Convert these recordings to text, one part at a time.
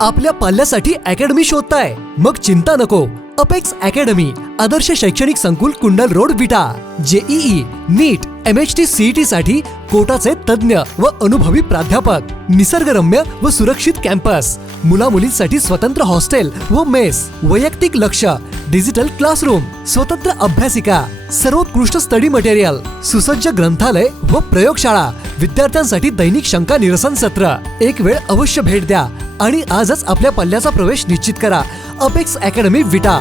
आपल्या पाल्यासाठी अकॅडमी शोधताय? मग चिंता नको. अपेक्स अकॅडमी आदर्श शैक्षणिक संकुल, कुंडल रोड, विटा. जेईई, नीट, MHT, CET साठी कोटाचे तज्ञ व अनुभवी प्राध्यापक, निसर्गरम्य व सुरक्षित कॅम्पस, मुला मुलींसाठी स्वतंत्र हॉस्टेल व मेस, वैयक्तिक लक्ष, डिजिटल क्लासरूम, स्वतंत्र अभ्यासिका, सर्वोत्कृष्ट स्टडी मटेरियल, सुसज्ज ग्रंथालय व प्रयोगशाळा, विद्यार्थ्यांसाठी दैनिक शंका निरसन सत्र. एक वेळ अवश्य भेट द्या आणि आजच आपल्या पल्ल्याचा प्रवेश निश्चित करा. अपेक्स अकॅडमी, विटा.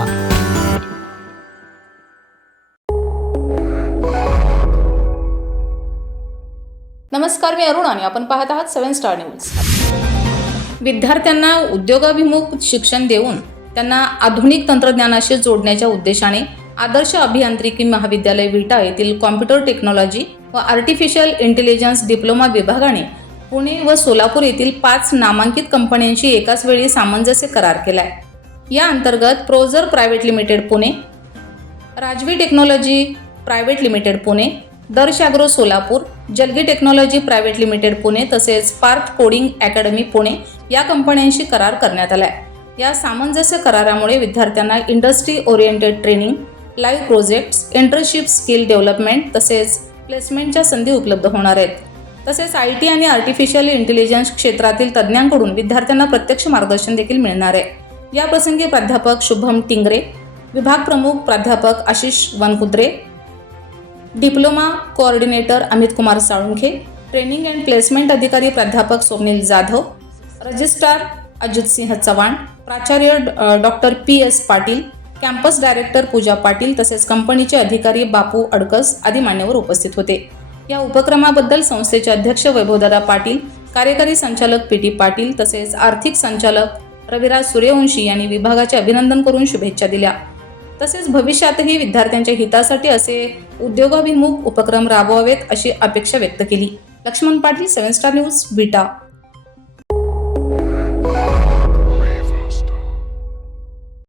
नमस्कार, मी अरुण आणि आपण पाहत आहात 7 स्टार न्यूज. विद्यार्थ्यांना उद्योगाभिमुख शिक्षण देऊन त्यांना आधुनिक तंत्रज्ञानाशी जोडण्याच्या उद्देशाने आदर्श अभियांत्रिकी महाविद्यालय विटा येथील कॉम्प्युटर टेक्नॉलॉजी व आर्टिफिशियल इंटेलिजन्स डिप्लोमा विभागाने पुणे व सोलापूर येथील 5 नामांकित कंपन्यांशी एकाच वेळी सामंजस्य करार केलाय. या अंतर्गत Prozar private limited Pune, Rajvi technology private limited Pune, Darsh agro Solapur, Jalgi technology private limited Pune तसेच पार्थ कोडिंग अकॅडमी पुणे या कंपन्यांशी करार करण्यात आलाय. या सामंजस्य करारामुळे विद्यार्थ्यांना industry oriented training, live projects, internship, skill development तसेच प्लेसमेंटच्या संधी उपलब्ध होणार आहेत. तसेच IT आणि आर्टिफिशियल इंटेलिजन्स क्षेत्रातील तज्ज्ञांकडून विद्यार्थ्यांना प्रत्यक्ष मार्गदर्शन देखील मिळणार आहे. या प्रसंगी प्राध्यापक शुभम टिंगरे, विभाग प्रमुख प्राध्यापक Ashish Vankudre, diploma coordinator Amit Kumar Salunkhe, training and placement अधिकारी प्राध्यापक सोमनील जाधव, रजिस्ट्रार अजितसिंह चव्हाण, प्राचार्य doctor PS Patil, campus director Pooja Patil तसेच कंपनीचे अधिकारी बापू अडकस आदी मान्यवर उपस्थित होते. या उपक्रमाबद्दल संस्थेचे अध्यक्ष वैभवदादा पाटील, कार्यकारी संचालक PT पाटील तसेच आर्थिक संचालक रविराज सूर्यवंशी यांनी विभागाचे अभिनंदन करून शुभेच्छा दिल्या. तसेच भविष्यातही विद्यार्थ्यांच्या हितासाठी असे उद्योगाभिमुख उपक्रम राबवावेत अशी अपेक्षा व्यक्त केली. लक्ष्मण पाटील, 7 स्टार न्यूज, विटा.